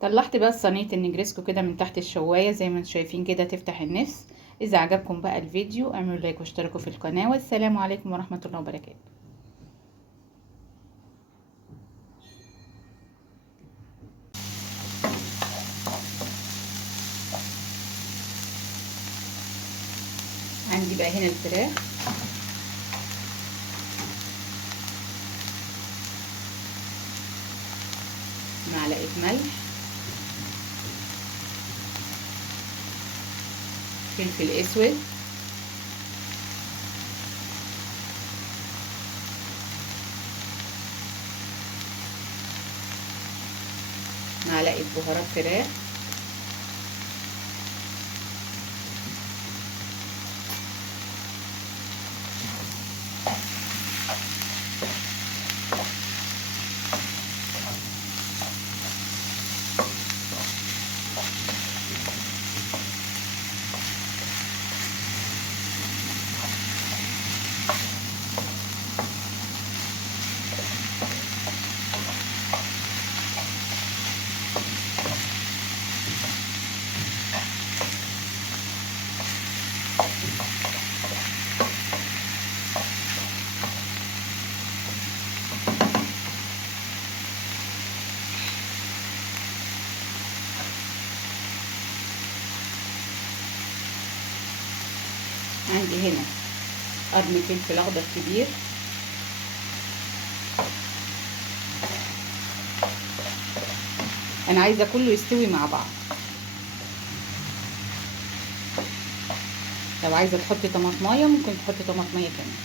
طلعت بقى صينيه النجريسكو كده من تحت الشوايه زي ما انتم شايفين كده تفتح النفس. اذا عجبكم بقى الفيديو اعملوا لايك واشتركوا في القناه، والسلام عليكم ورحمه الله وبركاته. عندي بقى هنا الفراخ، معلقه ملح، فلفل اسود، معلقه بهارات فراخ، عندي هنا قرن فلفل اخضر كبير، انا عايزه كله يستوي مع بعض. لو عايزه تحطي طماطمايه ممكن تحطي طماطمايه كمان،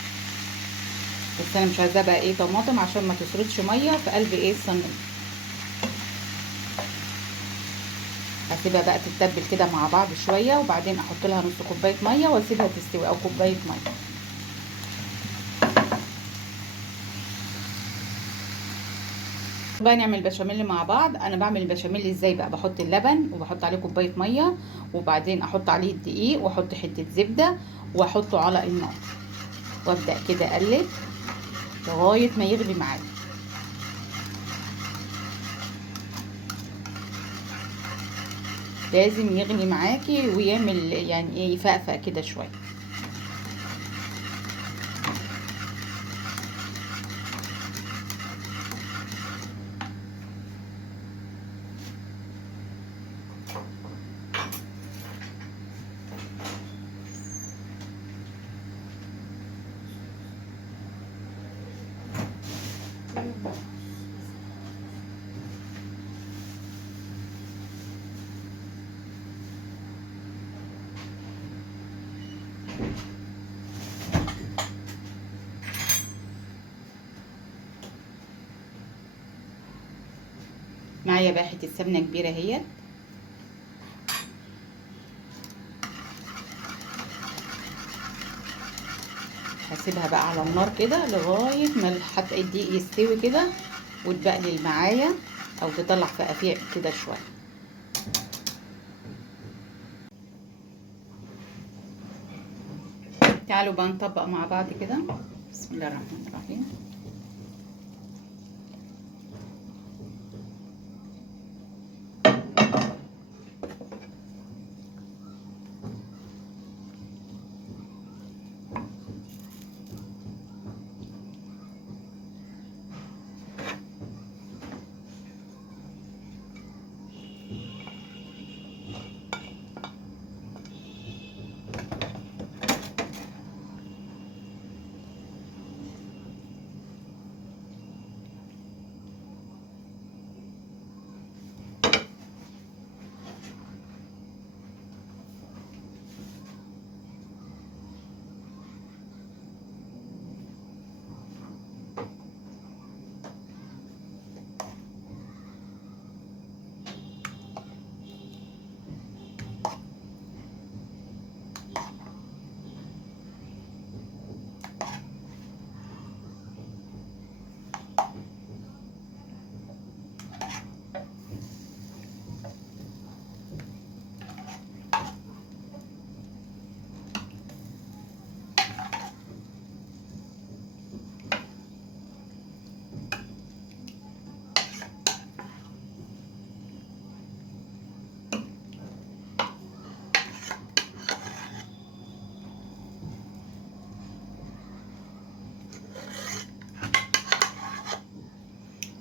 بس انا مش عايزاه بقى ايه طماطم عشان ما تسردش ميه في قلب ايه الصينيه. هسيبها بقى تتبل كده مع بعض شويه، وبعدين احط لها نص كوبايه ميه واسيبها تستوي، او كوبايه ميه. بقى نعمل بشاميل مع بعض. انا بعمل البشاميل ازاي بقى؟ بحط اللبن وبحط عليه كوبايه ميه، وبعدين احط عليه الدقيق واحط حته زبده واحطه على النار، وابدا كده اقلب لغايه ما يغلي معايا. لازم يغلي معاكي ويعمل يعني ايه، يفقفق كده شويه. معايا بقى حته سمنه كبيره اهيت، هسيبها بقى على النار كده لغايه ما حتى الدقيق يستوي كده وتبقلل معايا، او تطلع فقافيع كده شويه. تعالوا بقى نطبق مع بعض كده. بسم الله الرحمن الرحيم.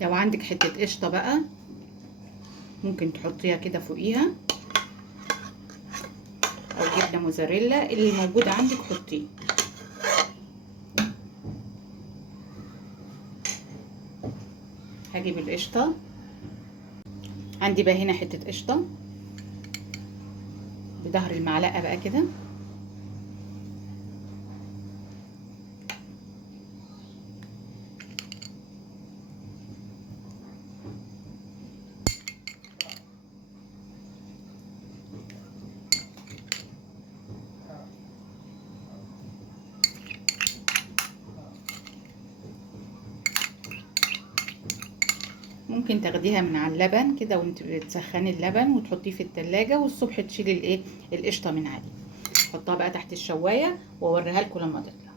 لو عندك حتة قشطة بقى ممكن تحطيها كده فوقيها، او جبنة موزاريلا اللي موجود عندك حطيه. هجيب القشطة، عندي بقى هنا حتة قشطة بظهر المعلقة بقى كده، ممكن تاخديها من على اللبن كده وانت بتسخني اللبن وتحطيه في التلاجة، والصبح تشيلي القشطة من عليه. حطها بقى تحت الشواية واوريها لكم لما تطلع.